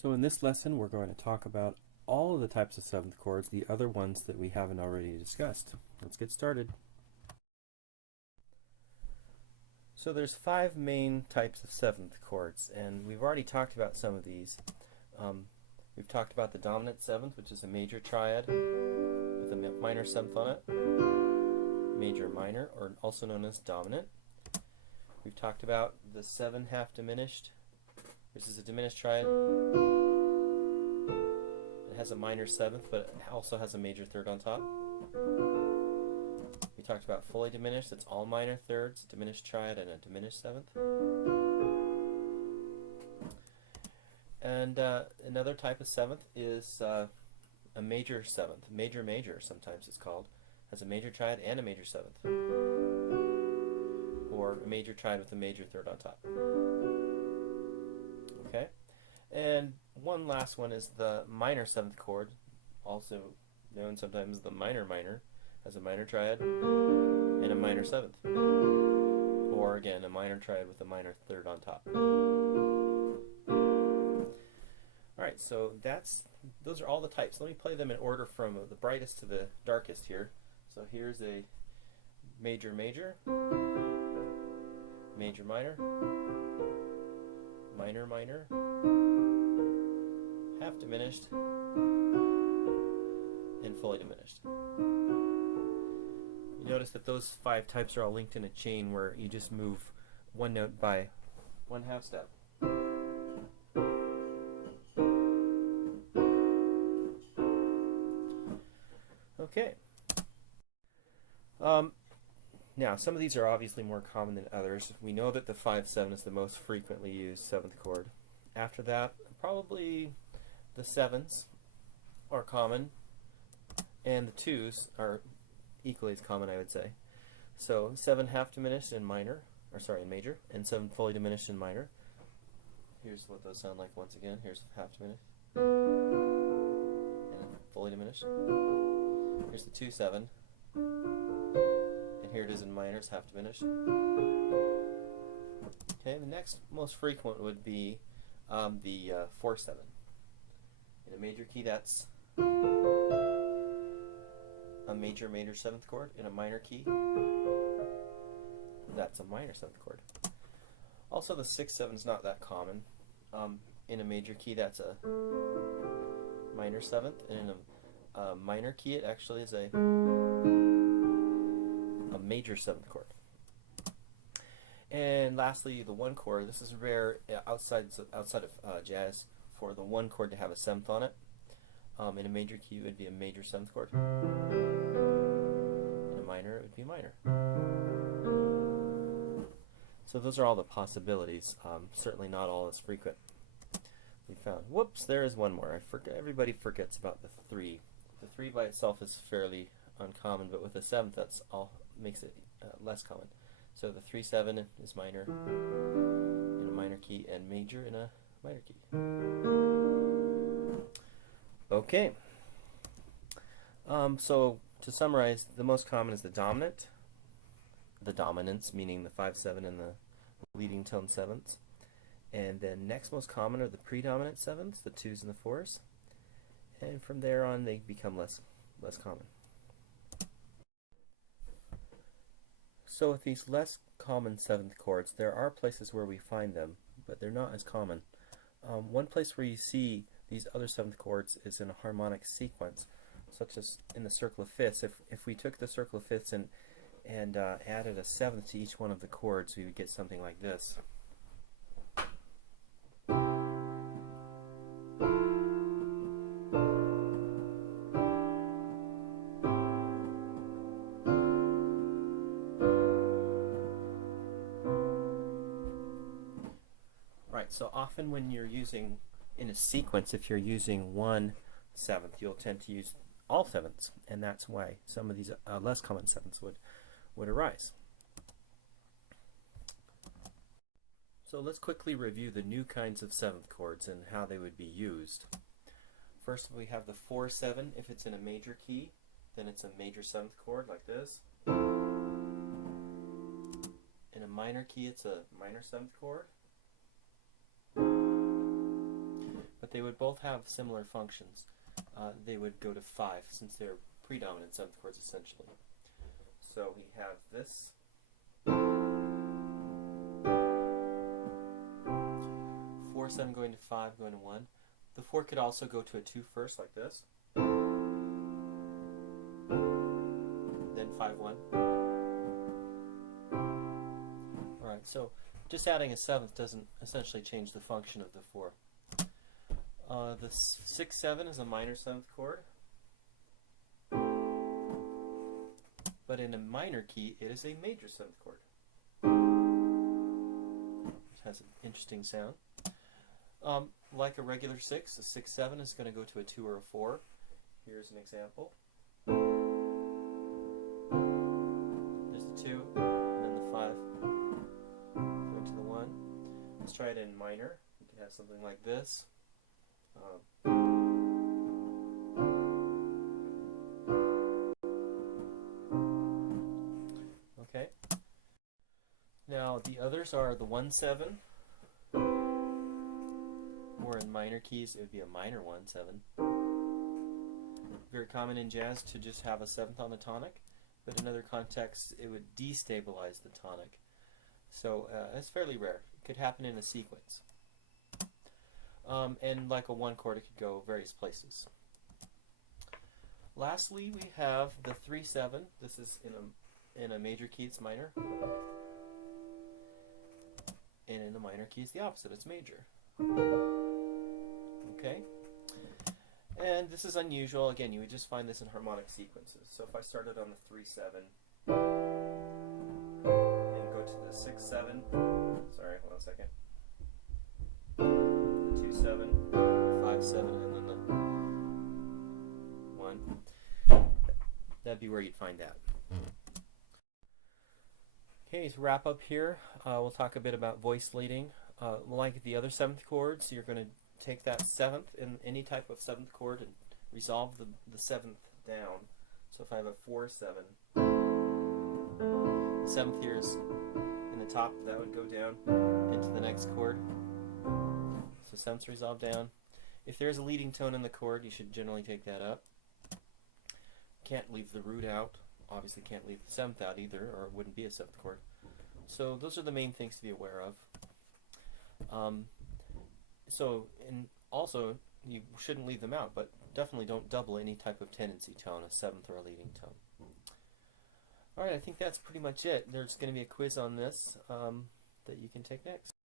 So in this lesson, we're going to talk about all of the types of seventh chords, the other ones that we haven't already discussed. Let's get started. So there's 5 main types of seventh chords, and we've already talked about some of these. We've talked about the dominant seventh, which is a major triad with a minor seventh on it, major minor, or also known as dominant. We've talked about the 7 half diminished. This is a diminished triad. It has a minor seventh, but it also has a major third on top. We talked about fully diminished. It's all minor thirds, diminished triad, and a diminished seventh. And another type of seventh is a major seventh. Major major, sometimes it's called. Has a major triad and a major seventh. Or a major triad with a major third on top. Okay? And one last one is the minor seventh chord, also known sometimes as the minor minor, has a minor triad and a minor seventh. Or again, a minor triad with a minor third on top. Alright, so those are all the types. Let me play them in order from the brightest to the darkest here. So here's a major major, major minor, minor minor, half diminished, and fully diminished. You notice that those 5 types are all linked in a chain where you just move one note by 1/2 step. Okay. Now, some of these are obviously more common than others. We know that the 5/7 is the most frequently used seventh chord. After that, probably the 7s are common, and the 2s are equally as common, I would say. So 7 half diminished in minor, or sorry, in major, and 7 fully diminished in minor. Here's what those sound like once again. Here's half diminished and fully diminished. Here's the 2/7. And here it is in minor, it's half diminished. Okay, the next most frequent would be the 4/7. In a major key, that's a major major seventh chord. In a minor key, that's a minor seventh chord. Also, the 6/7 is not that common. In a major key, that's a minor seventh, and in a minor key, it actually is a major seventh chord. And lastly, the 1 chord. This is rare outside of jazz for the 1 chord to have a 7th on it. In a major key, it would be a major 7th chord. In a minor, it would be minor. So those are all the possibilities. Certainly not all as frequent. We found. Whoops, there is one more. Everybody forgets about the 3. The 3 by itself is fairly uncommon, but with a 7th, that's all makes it less common. So the 3/7 is minor in a minor key and major in a minor key. Okay. So to summarize, the most common is the dominant, the dominants, meaning the 5/7 and the leading tone sevenths. And then next most common are the predominant sevenths, the 2s and the 4s. And from there on, they become less common. So with these less common seventh chords, there are places where we find them, but they're not as common. One place where you see these other seventh chords is in a harmonic sequence, such as in the circle of fifths. If we took the circle of fifths and added a 7th to each one of the chords, we would get something like this. So often when you're using in a sequence, if you're using 1 7th, you'll tend to use all 7ths, and that's why some of these less common 7ths would arise. So let's quickly review the new kinds of 7th chords and how they would be used. First, we have the 4/7. If it's in a major key, then it's a major 7th chord like this. In a minor key, it's a minor 7th chord. but they would both have similar functions. They would go to 5 since they're predominant 7th chords essentially. So we have this. 4, 7 going to 5, going to 1. The 4 could also go to a 2 first, like this. Then 5, 1. Alright, so just adding a 7th doesn't essentially change the function of the 4. The 6, 7 is a minor 7th chord. But in a minor key, it is a major 7th chord. Which has an interesting sound. Like a regular 6, a 6, 7 is going to go to a 2 or a 4. Here's an example. There's the 2, and then the 5, going to the 1. Let's try it in minor. You can have something like this. Okay. Now the others are the 1, 7. Or in minor keys, it would be a minor 1, 7. Very common in jazz to just have a 7th on the tonic, but in other contexts it would destabilize the tonic. So it's fairly rare. It could happen in a sequence. And like a 1 chord, it could go various places. Lastly, we have the 3, 7. This is in a major key, it's minor. And in a minor key, it's the opposite, it's major. Okay? And this is unusual. Again, you would just find this in harmonic sequences. So if I started on the 3, 7, and go to the 6, 7, sorry, hold on a second. 2, 7, 5, 7, and then the 1. That'd be where you'd find that. Okay, to wrap up here, we'll talk a bit about voice leading. Like the other 7th chords, you're going to take that 7th in any type of 7th chord and resolve the 7th down. So if I have a 4, 7, the 7th here is in the top, that would go down into the next chord. So 7th's resolved down. If there's a leading tone in the chord, you should generally take that up. Can't leave the root out. Obviously can't leave the 7th out either, or it wouldn't be a 7th chord. So those are the main things to be aware of. Also, you shouldn't leave them out, but definitely don't double any type of tendency tone, a 7th or a leading tone. Alright, I think that's pretty much it. There's going to be a quiz on this that you can take next.